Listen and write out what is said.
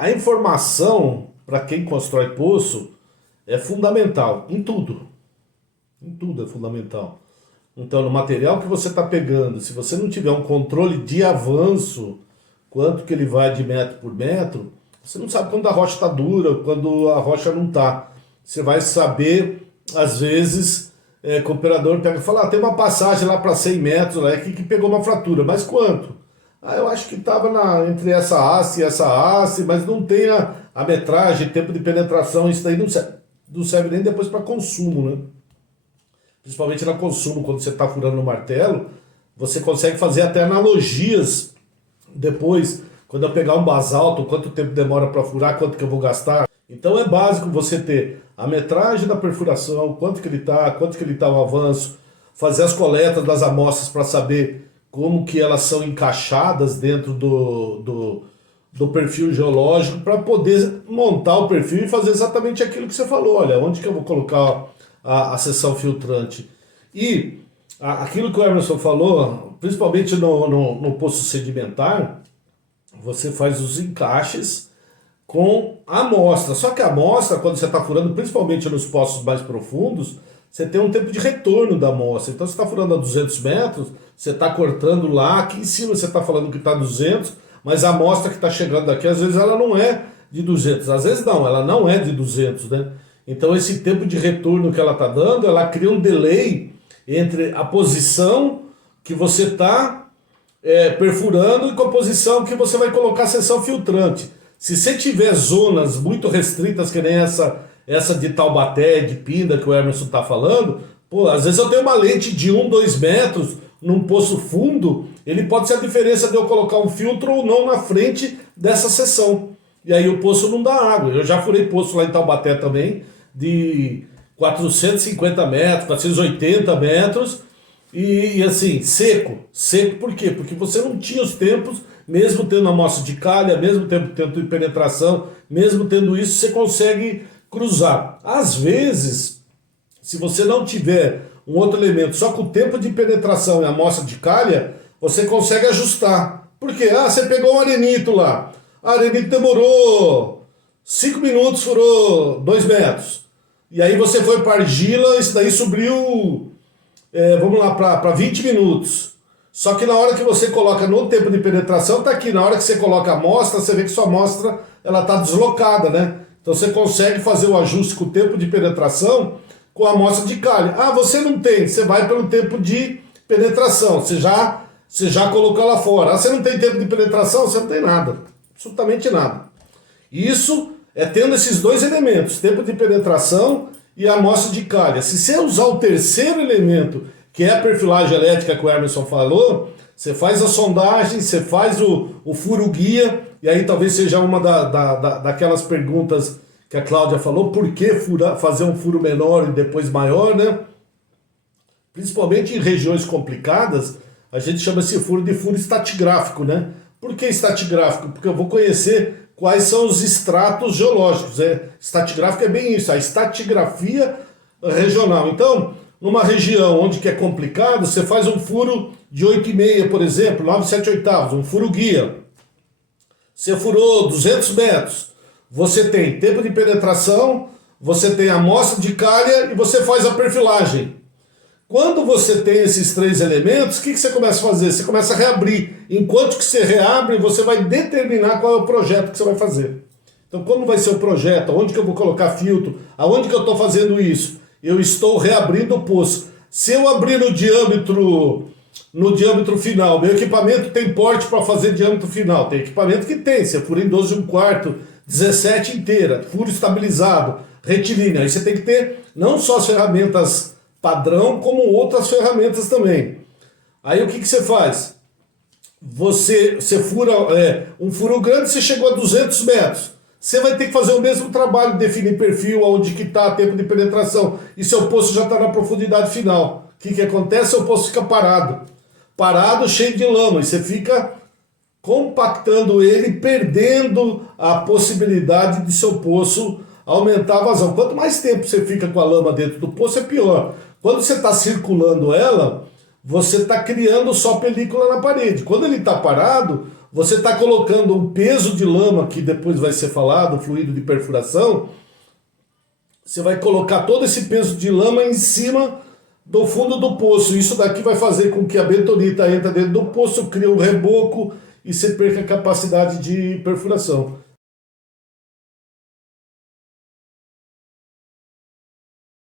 A informação, para quem constrói poço, é fundamental em tudo. Em tudo é fundamental. Então, no material que você está pegando, se você não tiver um controle de avanço, quanto que ele vai de metro por metro, você não sabe quando a rocha está dura, quando a rocha não está. Você vai saber, às vezes, que o operador pega e fala, tem uma passagem lá para 100 metros, lá, que pegou uma fratura, mas quanto? Eu acho que estava entre essa haste e essa haste, mas não tem a metragem, tempo de penetração, isso daí não serve nem depois para consumo, né? Principalmente na consumo, quando você está furando no martelo, você consegue fazer até analogias depois, quando eu pegar um basalto, quanto tempo demora para furar, quanto que eu vou gastar. Então é básico você ter a metragem da perfuração, quanto que ele está o avanço, fazer as coletas das amostras para saber como que elas são encaixadas dentro do perfil geológico, para poder montar o perfil e fazer exatamente aquilo que você falou. Olha, onde que eu vou colocar a seção filtrante? E aquilo que o Emerson falou, principalmente no poço sedimentar, você faz os encaixes com a amostra. Só que a amostra, quando você está furando, principalmente nos poços mais profundos, você tem um tempo de retorno da amostra. Então você está furando a 200 metros, você está cortando lá, aqui em cima você está falando que está 200, mas a amostra que está chegando aqui, às vezes ela não é de 200, às vezes não, ela não é de 200, né? Então esse tempo de retorno que ela está dando, ela cria um delay entre a posição que você está perfurando e com a posição que você vai colocar a seção filtrante. Se você tiver zonas muito restritas, que nem essa de Taubaté, de Pinda, que o Emerson está falando, às vezes eu tenho uma lente de 1, 2 metros num poço fundo, ele pode ser a diferença de eu colocar um filtro ou não na frente dessa seção. E aí o poço não dá água. Eu já furei poço lá em Taubaté também, de 450 metros, 480 metros, e assim, seco. Seco por quê? Porque você não tinha os tempos, mesmo tendo amostra de calha, mesmo tendo tempo de penetração, mesmo tendo isso, você consegue cruzar. Às vezes, se você não tiver um outro elemento, só com o tempo de penetração e amostra de calha, você consegue ajustar. Por quê? Você pegou um arenito lá. A arenito demorou 5 minutos, furou 2 metros. E aí você foi para argila, isso daí subiu, vamos lá, para 20 minutos. Só que na hora que você coloca no tempo de penetração, está aqui. Na hora que você coloca a amostra, você vê que sua amostra está deslocada, né? Então você consegue fazer o ajuste com o tempo de penetração com a amostra de calha. Você não tem, você vai pelo tempo de penetração, você já colocou ela fora. Você não tem tempo de penetração, você não tem nada, absolutamente nada. Isso é tendo esses dois elementos, tempo de penetração e a amostra de calha. Se você usar o terceiro elemento, que é a perfilagem elétrica que o Emerson falou, você faz a sondagem, você faz o furo guia, e aí talvez seja uma daquelas perguntas que a Cláudia falou, por que fazer um furo menor e depois maior, né? Principalmente em regiões complicadas, a gente chama esse furo de furo estratigráfico, né? Por que estratigráfico? Porque eu vou conhecer quais são os estratos geológicos. Estratigráfico é bem isso, a estratigrafia regional. Então, numa região onde que é complicado, você faz um furo de 8,5, por exemplo, 9, 7 oitavos, um furo guia. Você furou 200 metros, você tem tempo de penetração, você tem amostra de calha e você faz a perfilagem. Quando você tem esses três elementos, o que você começa a fazer? Você começa a reabrir. Enquanto que você reabre, você vai determinar qual é o projeto que você vai fazer. Então, como vai ser o projeto? Onde que eu vou colocar filtro? Aonde que eu estou fazendo isso? Eu estou reabrindo o poço. Se eu abrir no diâmetro final, meu equipamento tem porte para fazer diâmetro final. Tem equipamento que tem, você fura em 12,1/4, 17 inteira, furo estabilizado, retilíneo. Aí você tem que ter não só as ferramentas padrão, como outras ferramentas também. Aí o que você faz? Você fura um furo grande, você chegou a 200 metros. Você vai ter que fazer o mesmo trabalho, definir perfil, onde que está, tempo de penetração. E seu poço já está na profundidade final. O que acontece? Seu poço fica parado. Parado, cheio de lama. E você fica compactando ele, perdendo a possibilidade de seu poço aumentar a vazão. Quanto mais tempo você fica com a lama dentro do poço, é pior. Quando você está circulando ela, você está criando só película na parede. Quando ele está parado, você está colocando um peso de lama, que depois vai ser falado, fluido de perfuração, você vai colocar todo esse peso de lama em cima do fundo do poço. Isso daqui vai fazer com que a bentonita entre dentro do poço, crie um reboco e você perca a capacidade de perfuração.